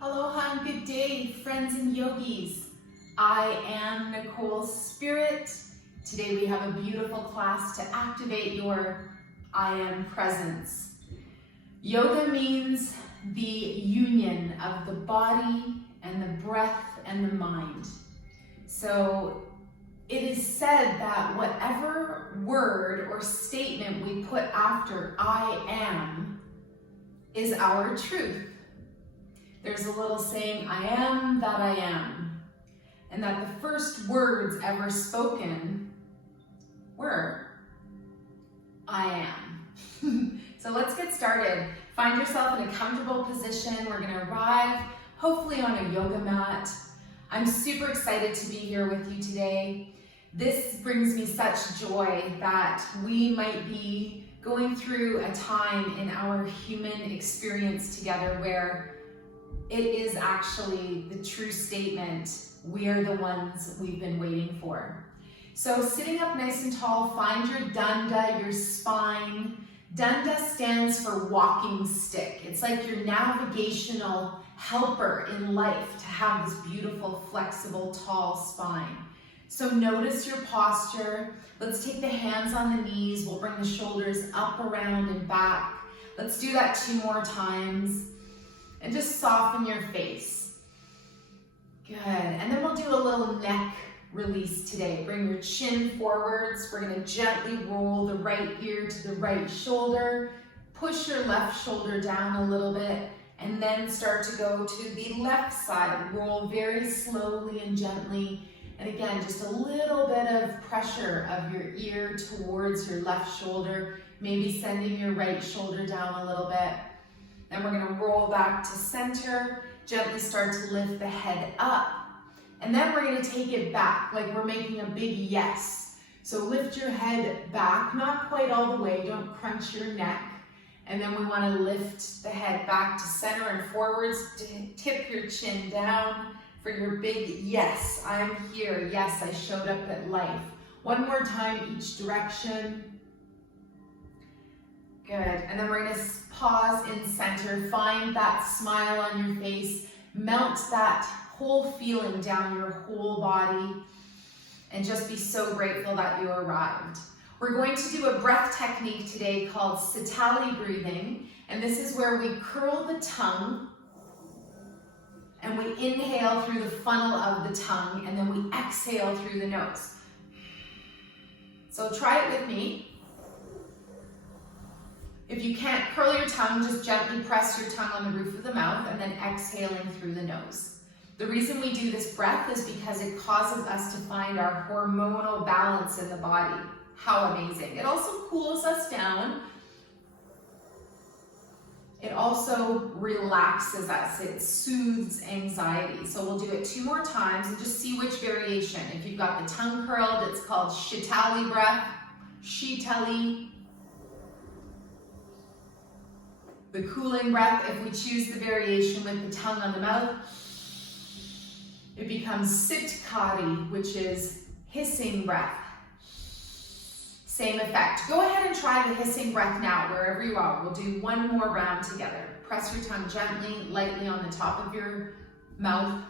Aloha and good day, friends and yogis. I am Nicole Spirt. Today we have a beautiful class to activate your I am presence. Yoga means the union of the body and the breath and the mind. So it is said that whatever word or statement we put after I am is our truth. There's a little saying, I am that I am, and that the first words ever spoken were, I am. So let's get started. Find yourself in a comfortable position. We're gonna arrive, hopefully on a yoga mat. I'm super excited to be here with you today. This brings me such joy that we might be going through a time in our human experience together where it is actually the true statement, we are the ones we've been waiting for. So sitting up nice and tall, find your danda, your spine. Danda stands for walking stick. It's like your navigational helper in life to have this beautiful, flexible, tall spine. So notice your posture. Let's take the hands on the knees. We'll bring the shoulders up, around, and back. Let's do that 2 more times. And just soften your face. Good, and then we'll do a little neck release today. Bring your chin forwards. We're gonna gently roll the right ear to the right shoulder. Push your left shoulder down a little bit, and then start to go to the left side. Roll very slowly and gently. And again, just a little bit of pressure of your ear towards your left shoulder, maybe sending your right shoulder down a little bit. Then we're gonna roll back to center, gently start to lift the head up, and then we're gonna take it back, like we're making a big yes. So lift your head back, not quite all the way, don't crunch your neck, and then we wanna lift the head back to center and forwards, tip your chin down for your big yes, I'm here, yes, I showed up at life. One more time, each direction. Good, and then we're gonna pause in center, find that smile on your face, melt that whole feeling down your whole body, and just be so grateful that you arrived. We're going to do a breath technique today called Sitali breathing, and this is where we curl the tongue, and we inhale through the funnel of the tongue, and then we exhale through the nose. So try it with me. If you can't curl your tongue, just gently press your tongue on the roof of the mouth and then exhaling through the nose. The reason we do this breath is because it causes us to find our hormonal balance in the body. How amazing. It also cools us down. It also relaxes us. It soothes anxiety. So we'll do it 2 more times and just see which variation. If you've got the tongue curled, it's called Shitali breath. Shitali. The cooling breath, if we choose the variation with the tongue on the mouth, it becomes Sitkari, which is hissing breath. Same effect. Go ahead and try the hissing breath now, wherever you are. We'll do 1 more round together. Press your tongue gently, lightly on the top of your mouth.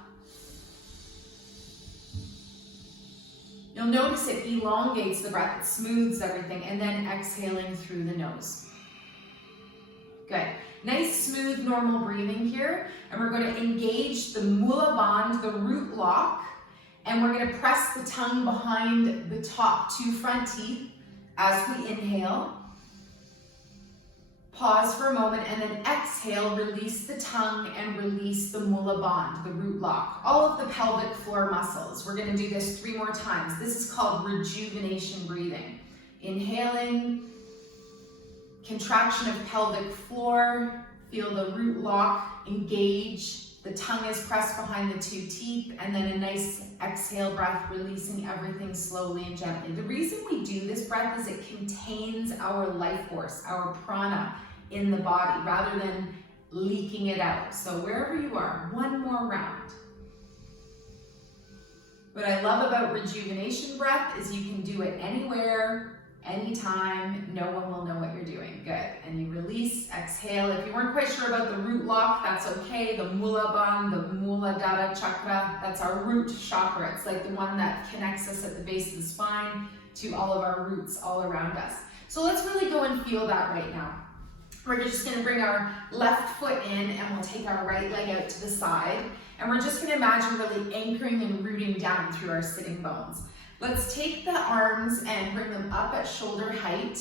You'll notice it elongates the breath, it smooths everything, and then exhaling through the nose. Good. Nice, smooth, normal breathing here. And we're going to engage the mula bandh, the root lock, and we're going to press the tongue behind the top 2 front teeth as we inhale. Pause for a moment and then exhale, release the tongue and release the mula bandh, the root lock. All of the pelvic floor muscles. We're going to do this 3 more times. This is called rejuvenation breathing. Inhaling. Contraction of pelvic floor, feel the root lock engage, the tongue is pressed behind the 2 teeth, and then a nice exhale breath, releasing everything slowly and gently. The reason we do this breath is it contains our life force, our prana in the body, rather than leaking it out. So wherever you are, 1 more round. What I love about rejuvenation breath is you can do it anywhere, Anytime, no one will know what you're doing. Good. And you release, exhale. If you weren't quite sure about the root lock, that's okay. The Muladhara, the Muladhara chakra, that's our root chakra. It's like the one that connects us at the base of the spine to all of our roots all around us. So let's really go and feel that right now. We're just going to bring our left foot in and we'll take our right leg out to the side. And we're just going to imagine really anchoring and rooting down through our sitting bones. Let's take the arms and bring them up at shoulder height.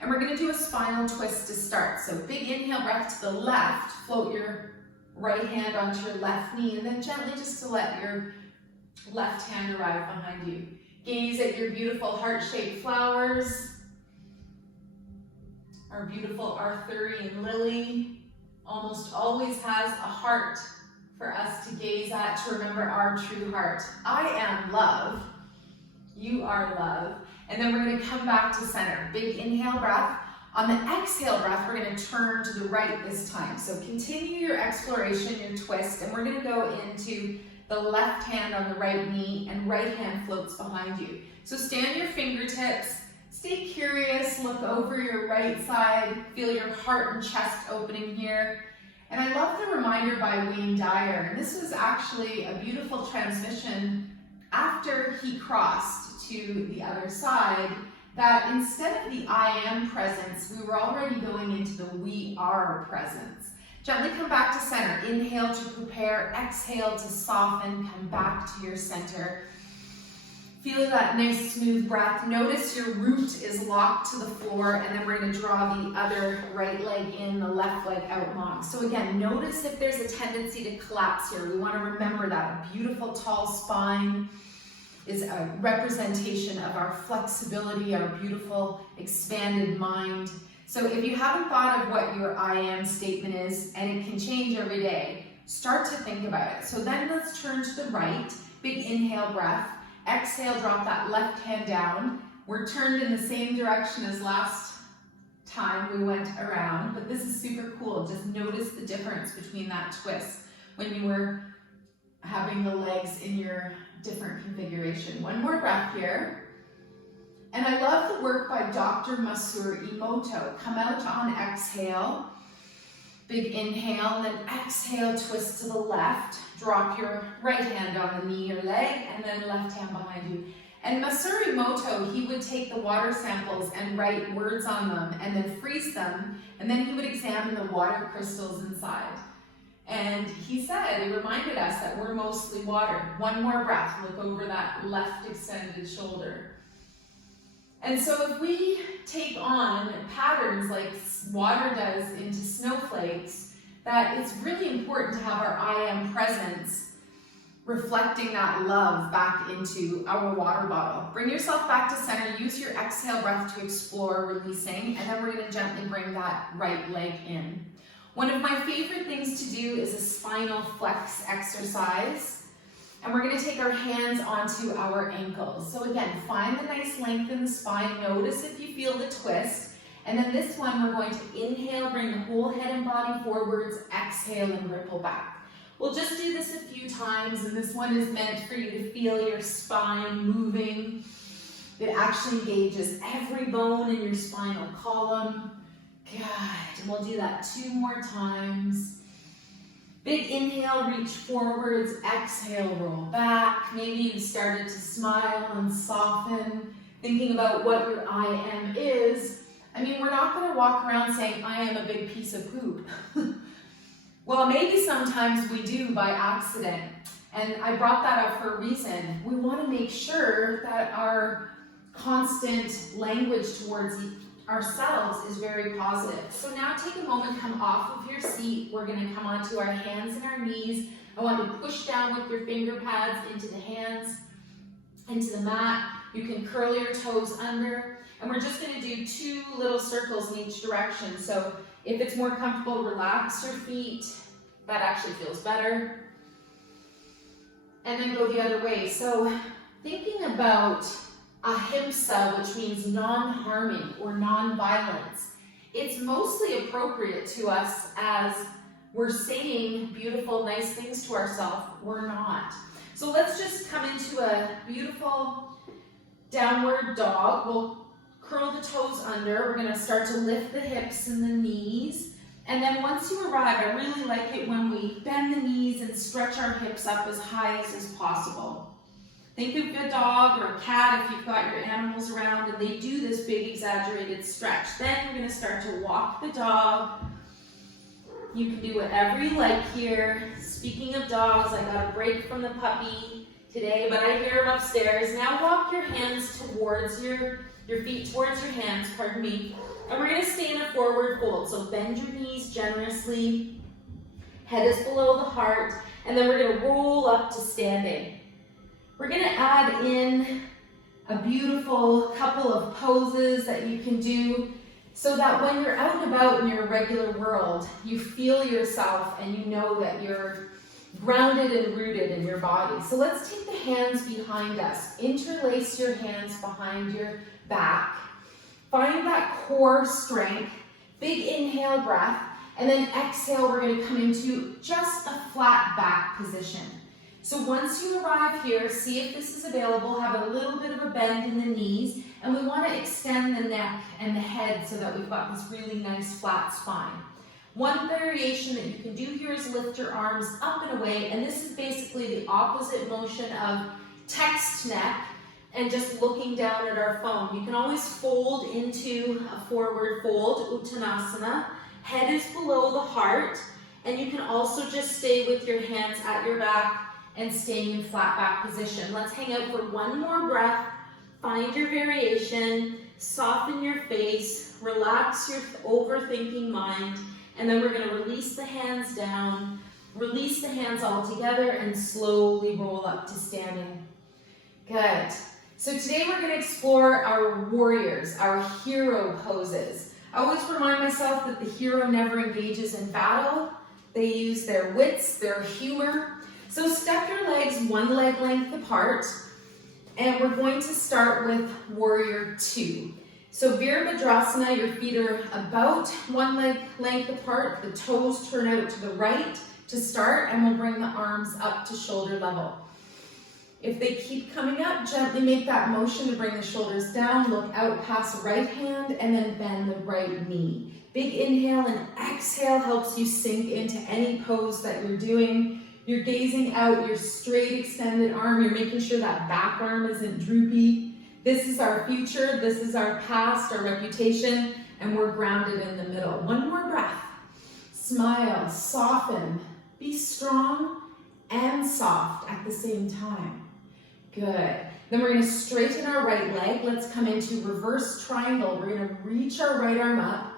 And we're going to do a spinal twist to start. So big inhale breath to the left. Float your right hand onto your left knee and then gently just to let your left hand arrive behind you. Gaze at your beautiful heart-shaped flowers. Our beautiful Arthurian lily almost always has a heart for us to gaze at, to remember our true heart. I am love. You are love. And then we're going to come back to center. Big inhale breath. On the exhale breath, we're going to turn to the right this time. So continue your exploration, your twist, and we're going to go into the left hand on the right knee and right hand floats behind you. So stand your fingertips. Stay curious, look over your right side, feel your heart and chest opening here. And I love the reminder by Wayne Dyer, and this was actually a beautiful transmission after he crossed to the other side, that instead of the I am presence, we were already going into the we are presence. Gently come back to center. Inhale to prepare, exhale to soften, come back to your center. Feel that nice smooth breath. Notice your root is locked to the floor, and then we're going to draw the other right leg in, the left leg out long. So again, notice if there's a tendency to collapse here. We want to remember that a beautiful tall spine is a representation of our flexibility, our beautiful expanded mind. So if you haven't thought of what your I am statement is, and it can change every day, start to think about it. So then let's turn to the right. Big inhale breath. Exhale, drop that left hand down. We're turned in the same direction as last time we went around, but this is super cool. Just notice the difference between that twist when you were having the legs in your different configuration. One more breath here. And I love the work by Dr. Masaru Emoto. Come out on exhale. Big inhale, and then exhale, twist to the left. Drop your right hand on the knee or leg, and then left hand behind you. And Masaru Emoto, he would take the water samples and write words on them, and then freeze them, and then he would examine the water crystals inside. And he said, it reminded us that we're mostly water. One more breath, look over that left extended shoulder. And so if we take on patterns like water does into snowflakes, that it's really important to have our I am presence reflecting that love back into our water bottle. Bring yourself back to center, use your exhale breath to explore releasing, and then we're going to gently bring that right leg in. One of my favorite things to do is a spinal flex exercise. And we're going to take our hands onto our ankles. So again, find the nice length in the spine. Notice if you feel the twist. And then this one, we're going to inhale, bring the whole head and body forwards, exhale and ripple back. We'll just do this a few times, and this one is meant for you to feel your spine moving. It actually engages every bone in your spinal column. Good. And we'll do that 2 more times. Big inhale, reach forwards, exhale, roll back. Maybe you started to smile and soften, thinking about what your I am is. I mean, we're not going to walk around saying, I am a big piece of poop. Well, maybe sometimes we do by accident. And I brought that up for a reason. We want to make sure that our constant language towards ourselves is very positive. So now take a moment, come off of your seat. We're going to come onto our hands and our knees. I want you to push down with your finger pads into the hands, into the mat. You can curl your toes under. And we're just going to do 2 little circles in each direction. So if it's more comfortable, relax your feet. That actually feels better. And then go the other way. So thinking about ahimsa, which means non-harming or non-violence, it's mostly appropriate to us as we're saying beautiful, nice things to ourselves. We're not. So let's just come into a beautiful downward dog. We'll curl the toes under. We're gonna start to lift the hips and the knees. And then once you arrive, I really like it when we bend the knees and stretch our hips up as high as possible. Think of a dog or a cat if you've got your animals around and they do this big exaggerated stretch. Then you're gonna start to walk the dog. You can do whatever you like here. Speaking of dogs, I got a break from the puppy today, but I hear him upstairs. Now walk your hands towards your feet towards your hands, pardon me. And we're gonna stay in a forward fold. So bend your knees generously. Head is below the heart. And then we're gonna roll up to standing. We're gonna add in a beautiful couple of poses that you can do so that when you're out and about in your regular world, you feel yourself and you know that you're grounded and rooted in your body. So let's take the hands behind us. Interlace your hands behind your back. Find that core strength. Big inhale breath. And then exhale, we're going to come into just a flat back position. So once you arrive here, see if this is available. Have a little bit of a bend in the knees. And we want to extend the neck and the head so that we've got this really nice flat spine. One variation that you can do here is lift your arms up and away. And this is basically the opposite motion of text neck and just looking down at our phone. You can always fold into a forward fold, Uttanasana. Head is below the heart. And you can also just stay with your hands at your back and staying in flat back position. Let's hang out for one more breath. Find your variation, soften your face, relax your overthinking mind, and then we're gonna release the hands down, release the hands all together, and slowly roll up to standing. Good. So today we're gonna explore our warriors, our hero poses. I always remind myself that the hero never engages in battle. They use their wits, their humor. So step your legs one leg length apart, and we're going to start with warrior two. So Virabhadrasana, your feet are about one leg length apart, the toes turn out to the right to start, and we'll bring the arms up to shoulder level. If they keep coming up, gently make that motion to bring the shoulders down, look out past the right hand, and then bend the right knee. Big inhale and exhale helps you sink into any pose that you're doing. You're gazing out, your straight extended arm, you're making sure that back arm isn't droopy. This is our future, this is our past, our reputation, and we're grounded in the middle. One more breath. Smile, soften, be strong and soft at the same time. Good. Then we're going to straighten our right leg. Let's come into reverse triangle. We're going to reach our right arm up,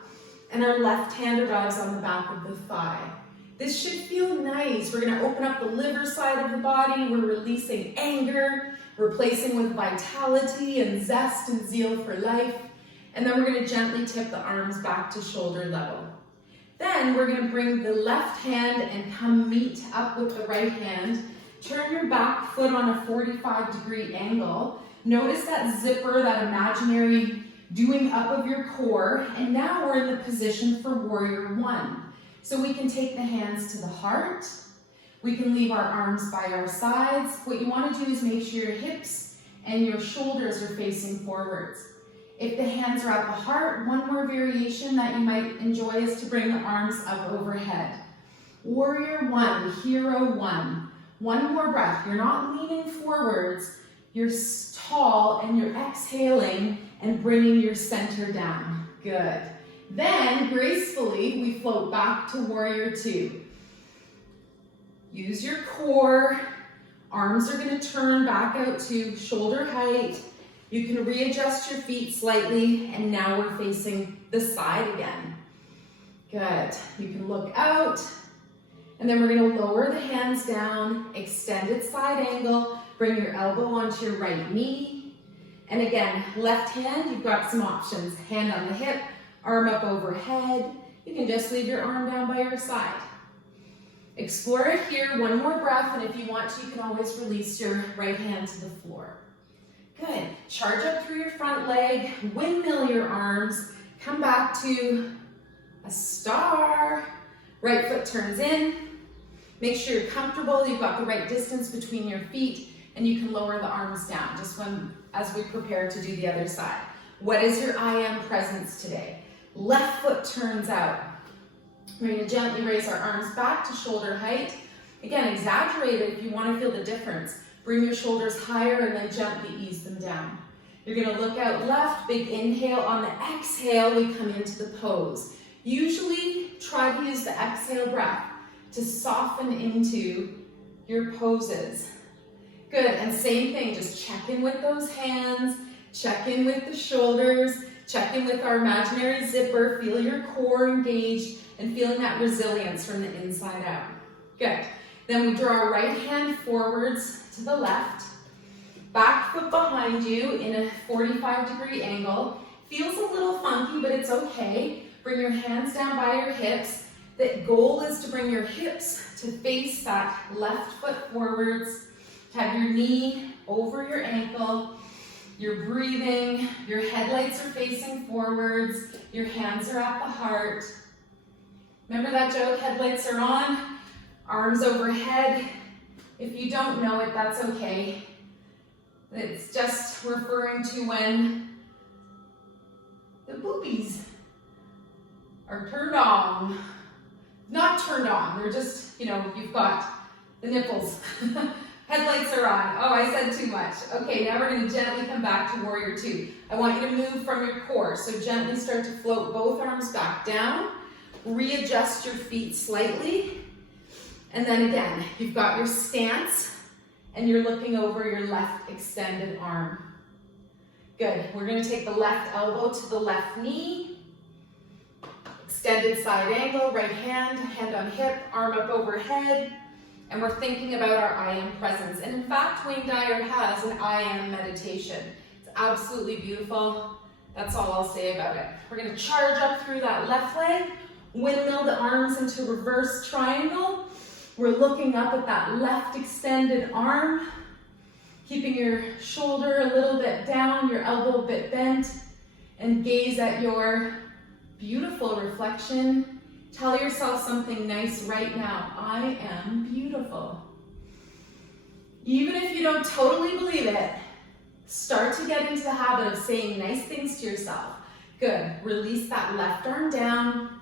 and our left hand arrives on the back of the thigh. This should feel nice. We're going to open up the liver side of the body. We're releasing anger, replacing with vitality and zest and zeal for life. And then we're going to gently tip the arms back to shoulder level. Then we're going to bring the left hand and come meet up with the right hand. Turn your back foot on a 45-degree angle. Notice that zipper, that imaginary doing up of your core. And now we're in the position for warrior one. So we can take the hands to the heart. We can leave our arms by our sides. What you want to do is make sure your hips and your shoulders are facing forwards. If the hands are at the heart, one more variation that you might enjoy is to bring the arms up overhead. Warrior one, hero one. One more breath. You're not leaning forwards. You're tall and you're exhaling and bringing your center down. Good. Then, gracefully, we float back to warrior two. Use your core. Arms are going to turn back out to shoulder height. You can readjust your feet slightly, and now we're facing the side again. Good. You can look out, and then we're going to lower the hands down, extended side angle, bring your elbow onto your right knee. And again, left hand, you've got some options. Hand on the hip, arm up overhead. You can just leave your arm down by your side. Explore it here, one more breath, and if you want to, you can always release your right hand to the floor. Good. Charge up through your front leg, windmill your arms, come back to a star. Right foot turns in. Make sure you're comfortable, you've got the right distance between your feet, and you can lower the arms down just as we prepare to do the other side. What is your I am presence today? Left foot turns out. We're going to gently raise our arms back to shoulder height. Again, exaggerate it if you want to feel the difference. Bring your shoulders higher and then gently ease them down. You're going to look out left, big inhale. On the exhale, we come into the pose. Usually, try to use the exhale breath to soften into your poses. Good, and same thing, just check in with those hands, check in with the shoulders, check in with our imaginary zipper, feel your core engaged, and feeling that resilience from the inside out. Good. Then we draw our right hand forwards to the left, back foot behind you in a 45-degree angle. Feels a little funky, but it's okay. Bring your hands down by your hips. The goal is to bring your hips to face that left foot forwards. Have your knee over your ankle. You're breathing. Your headlights are facing forwards. Your hands are at the heart. Remember that joke, headlights are on, arms overhead. If you don't know it, that's okay. It's just referring to when the boobies are turned on. Not turned on, they're just, you've got the nipples. Headlights are on. Oh, I said too much. Okay, now we're going to gently come back to warrior two. I want you to move from your core. So gently start to float both arms back down. Readjust your feet slightly. And then again, you've got your stance and you're looking over your left extended arm. Good. We're going to take the left elbow to the left knee. Extended side angle, right hand, hand on hip, arm up overhead. And we're thinking about our I am presence. And in fact, Wayne Dyer has an I am meditation. It's absolutely beautiful. That's all I'll say about it. We're going to charge up through that left leg, windmill the arms into reverse triangle. We're looking up at that left extended arm, keeping your shoulder a little bit down, your elbow a bit bent, and gaze at your beautiful reflection. Tell yourself something nice right now. I am beautiful. Even if you don't totally believe it, start to get into the habit of saying nice things to yourself. Good. Release that left arm down,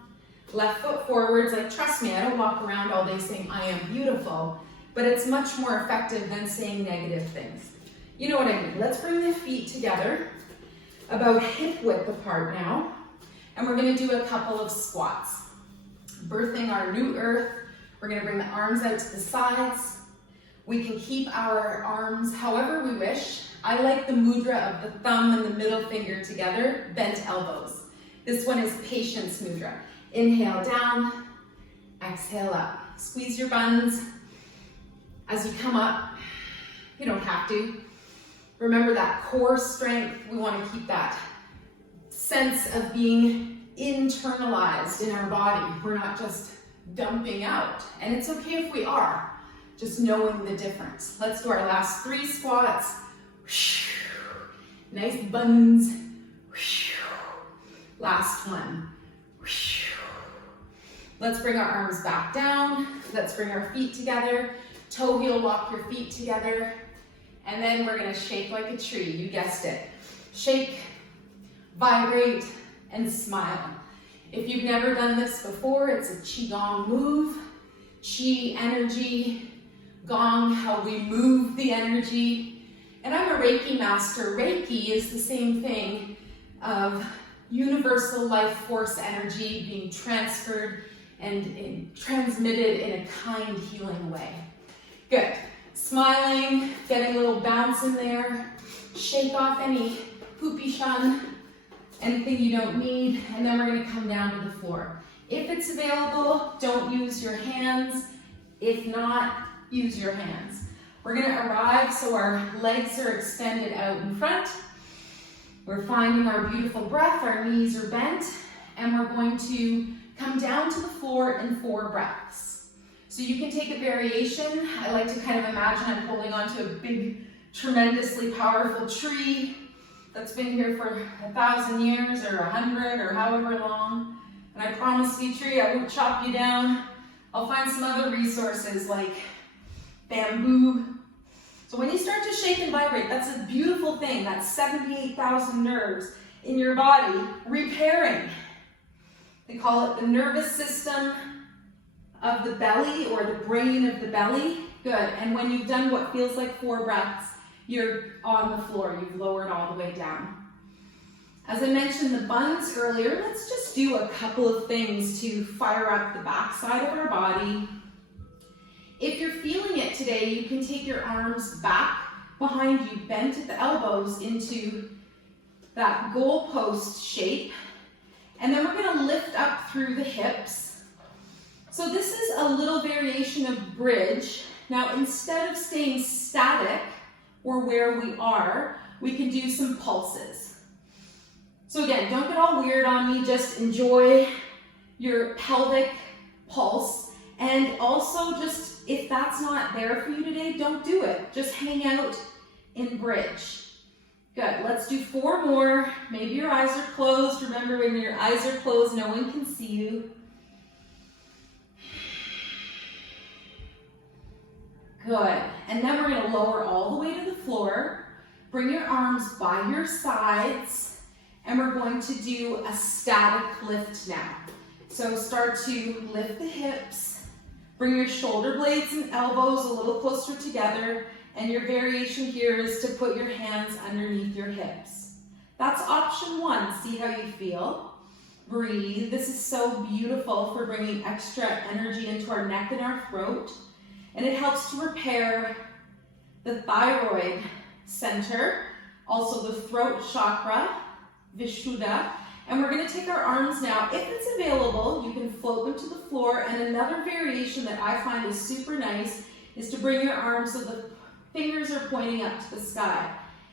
left foot forwards. Like, trust me, I don't walk around all day saying I am beautiful, but it's much more effective than saying negative things. You know what I mean? Let's bring the feet together, about hip width apart now, and we're going to do a couple of squats. Birthing our new earth. We're going to bring the arms out to the sides. We can keep our arms however we wish. I like the mudra of the thumb and the middle finger together, bent elbows. This one is patience mudra. Inhale down, exhale up. Squeeze your buns. As you come up, you don't have to. Remember that core strength. We want to keep that sense of being internalized in our body. We're not just dumping out. And it's okay if we are, just knowing the difference. Let's do our last 3 squats. Nice buns. Last one. Let's bring our arms back down. Let's bring our feet together. Toe heel walk your feet together. And then we're going to shake like a tree. You guessed it. Shake, vibrate, and smile. If you've never done this before, it's a Qigong move. Qi, energy. Gong, how we move the energy. And I'm a Reiki master. Reiki is the same thing of universal life force energy being transferred and transmitted in a kind, healing way. Good. Smiling, getting a little bounce in there. Shake off any poopy shun, anything you don't need, and then we're going to come down to the floor. If it's available, don't use your hands. If not, use your hands. We're going to arrive so our legs are extended out in front. We're finding our beautiful breath, our knees are bent, and we're going to come down to the floor in 4 breaths. So you can take a variation. I like to kind of imagine I'm holding onto a big, tremendously powerful tree that's been here for 1,000 years or 100 or however long. And I promise you, tree, I won't chop you down. I'll find some other resources like bamboo. So when you start to shake and vibrate, that's a beautiful thing. That's 78,000 nerves in your body, repairing. They call it the nervous system of the belly or the brain of the belly. Good. And when you've done what feels like 4 breaths, you're on the floor. You've lowered all the way down. As I mentioned the buns earlier, let's just do a couple of things to fire up the back side of our body. If you're feeling it today, you can take your arms back behind you, bent at the elbows into that goalpost shape. And then we're going to lift up through the hips. So this is a little variation of bridge. Now, instead of staying static or where we are, we can do some pulses. So again, don't get all weird on me, just enjoy your pelvic pulse. And also just, if that's not there for you today, don't do it. Just hang out in bridge. Good, let's do 4 more. Maybe your eyes are closed. Remember, when your eyes are closed, no one can see you. Good, and then we're gonna lower all the way to the floor. Bring your arms by your sides. And we're going to do a static lift now. So start to lift the hips, bring your shoulder blades and elbows a little closer together, and your variation here is to put your hands underneath your hips. That's option 1, see how you feel. Breathe, this is so beautiful for bringing extra energy into our neck and our throat, and it helps to repair the thyroid center, also the throat chakra, Vishuddha, and we're going to take our arms now. If it's available, you can float them to the floor, and another variation that I find is super nice is to bring your arms so the fingers are pointing up to the sky.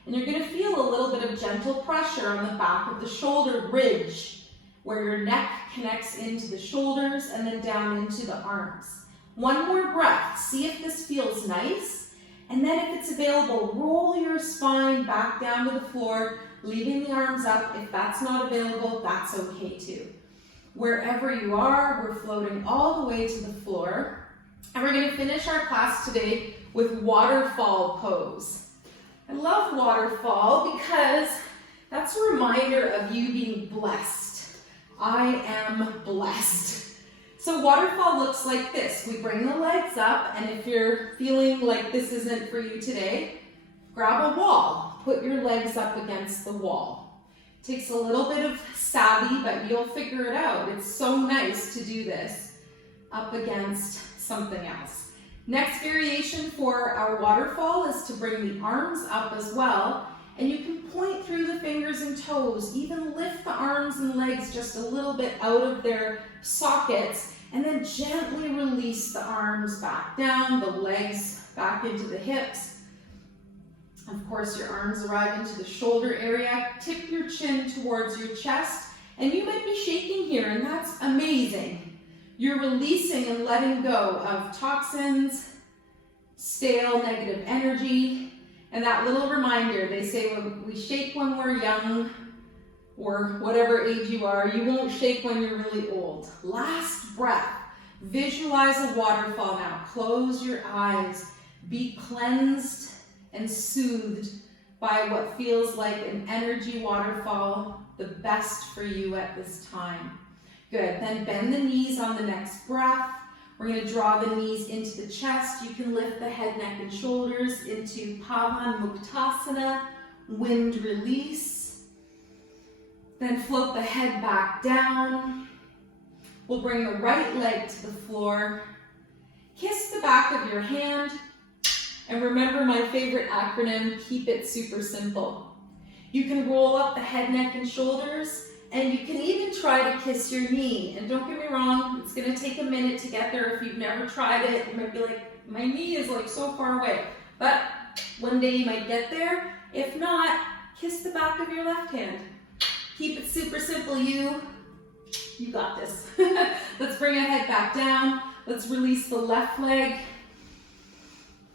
And you're going to feel a little bit of gentle pressure on the back of the shoulder ridge, where your neck connects into the shoulders and then down into the arms. 1 more breath, see if this feels nice, and then if it's available, roll your spine back down to the floor, leaving the arms up. If that's not available, that's okay too. Wherever you are, we're floating all the way to the floor. And we're going to finish our class today with waterfall pose. I love waterfall because that's a reminder of you being blessed. I am blessed. So waterfall looks like this. We bring the legs up, and if you're feeling like this isn't for you today, grab a wall. Put your legs up against the wall. Takes a little bit of savvy, but you'll figure it out. It's so nice to do this up against something else. Next variation for our waterfall is to bring the arms up as well, and you can point through the fingers and toes, even lift the arms and legs just a little bit out of their sockets, and then gently release the arms back down, the legs back into the hips. Of course, your arms arrive into the shoulder area. Tip your chin towards your chest, and you might be shaking here, and that's amazing. You're releasing and letting go of toxins, stale negative energy, and that little reminder, they say when we shake when we're young, or whatever age you are, you won't shake when you're really old. Last breath. Visualize a waterfall now. Close your eyes. Be cleansed and soothed by what feels like an energy waterfall, the best for you at this time. Good, then bend the knees on the next breath. We're going to draw the knees into the chest. You can lift the head, neck, and shoulders into Pavanmuktasana, wind release. Then float the head back down. We'll bring the right leg to the floor. Kiss the back of your hand. And remember my favorite acronym, keep it super simple. You can roll up the head, neck, and shoulders, and you can even try to kiss your knee. And don't get me wrong, it's gonna take a minute to get there. If you've never tried it, you might be like, my knee is like so far away. But one day you might get there. If not, kiss the back of your left hand. Keep it super simple, you got this. Let's bring our head back down. Let's release the left leg.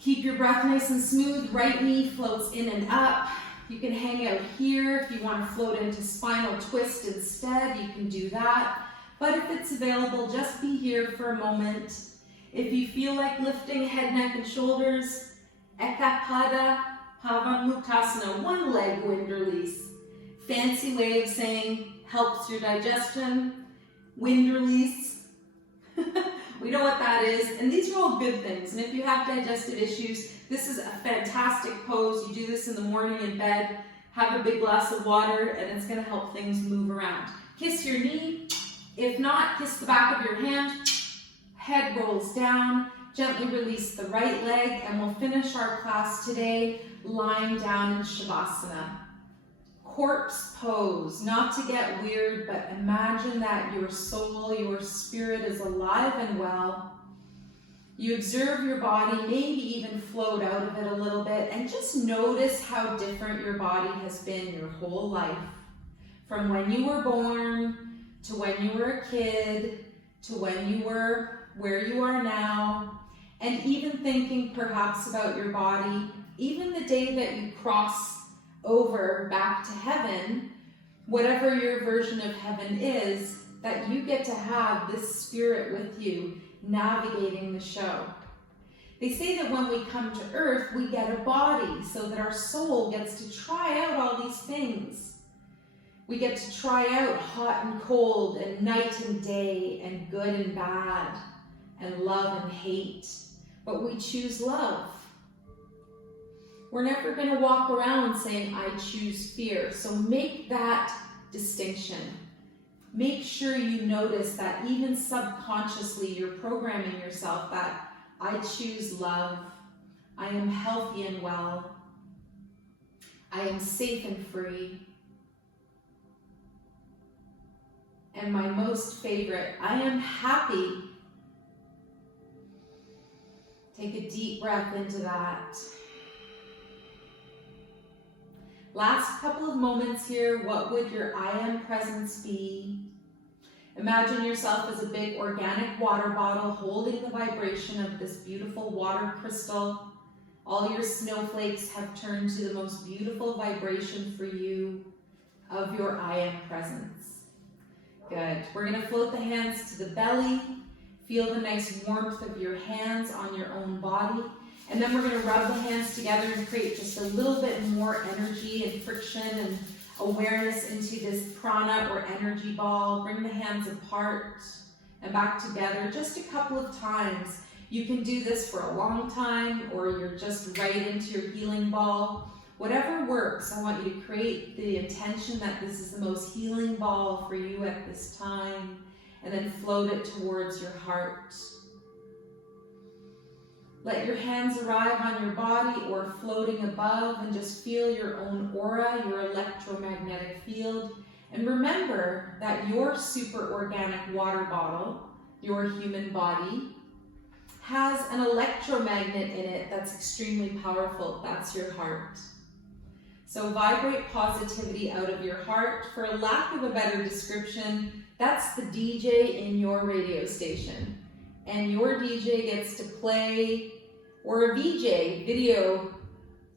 Keep your breath nice and smooth. Right knee floats in and up. You can hang out here. If you want to float into spinal twist instead, you can do that. But if it's available, just be here for a moment. If you feel like lifting head, neck, and shoulders, Ekapada Pavanmuktasana, one leg wind release. fancy way of saying helps your digestion, wind release. We know what that is, and these are all good things. And if you have digestive issues, this is a fantastic pose. You do this in the morning in bed, have a big glass of water, and it's gonna help things move around. Kiss your knee. If not, kiss the back of your hand. Head rolls down. Gently release the right leg, and we'll finish our class today lying down in Shavasana. Corpse pose, not to get weird, but imagine that your soul, your spirit is alive and well. You observe your body, maybe even float out of it a little bit, and just notice how different your body has been your whole life. From when you were born, to when you were a kid, to when you were where you are now, and even thinking perhaps about your body, even the day that you cross over back to heaven, whatever your version of heaven is, that you get to have this spirit with you navigating the show. They say that when we come to earth, we get a body so that our soul gets to try out all these things. We get to try out hot and cold and night and day and good and bad and love and hate, but we choose love. We're never going to walk around saying, I choose fear. So make that distinction. Make sure you notice that even subconsciously you're programming yourself that I choose love, I am healthy and well, I am safe and free. And my most favorite, I am happy. Take a deep breath into that. Last couple of moments here, what would your I am presence be? Imagine yourself as a big organic water bottle holding the vibration of this beautiful water crystal. All your snowflakes have turned to the most beautiful vibration for you of your I am presence. Good. We're going to float the hands to the belly. Feel the nice warmth of your hands on your own body. And then we're going to rub the hands together and create just a little bit more energy and friction and awareness into this prana or energy ball. Bring the hands apart and back together just a couple of times. You can do this for a long time, or you're just right into your healing ball. Whatever works, I want you to create the intention that this is the most healing ball for you at this time, and then float it towards your heart. Let your hands arrive on your body or floating above, and just feel your own aura, your electromagnetic field. And remember that your super organic water bottle, your human body, has an electromagnet in it that's extremely powerful. That's your heart. So vibrate positivity out of your heart. For lack of a better description, that's the DJ in your radio station. And your DJ gets to play, or a VJ, video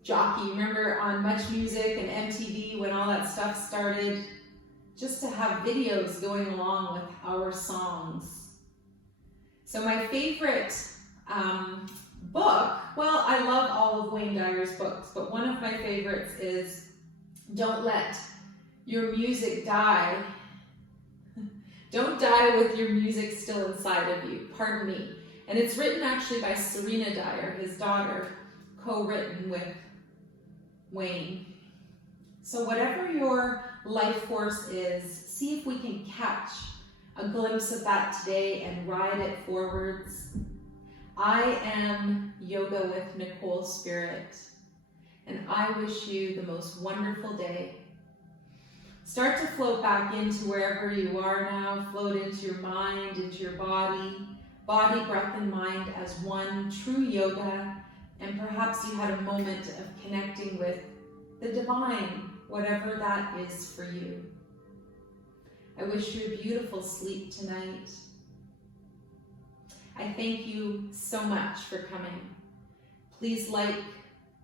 jockey, remember on Much Music and MTV when all that stuff started, just to have videos going along with our songs. So my favorite book, well, I love all of Wayne Dyer's books, but one of my favorites is Don't Let Your Music Die. Don't die with your music still inside of you, pardon me. And it's written actually by Serena Dyer, his daughter, co-written with Wayne. So whatever your life force is, see if we can catch a glimpse of that today and ride it forwards. I am Yoga with Nicole Spirt, and I wish you the most wonderful day. Start to float back into wherever you are now. Float into your mind, into your body. Body, breath, and mind as one true yoga. And perhaps you had a moment of connecting with the divine, whatever that is for you. I wish you a beautiful sleep tonight. I thank you so much for coming. Please like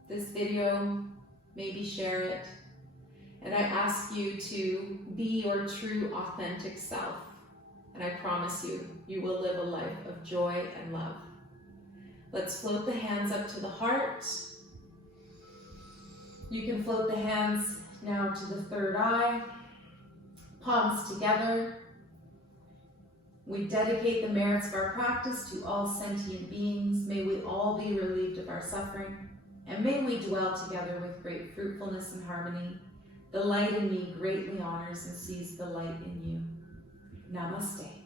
this video, maybe share it. And I ask you to be your true, authentic self. And I promise you, you will live a life of joy and love. Let's float the hands up to the heart. You can float the hands now to the third eye, palms together. We dedicate the merits of our practice to all sentient beings. May we all be relieved of our suffering, and may we dwell together with great fruitfulness and harmony. The light in me greatly honors and sees the light in you. Namaste.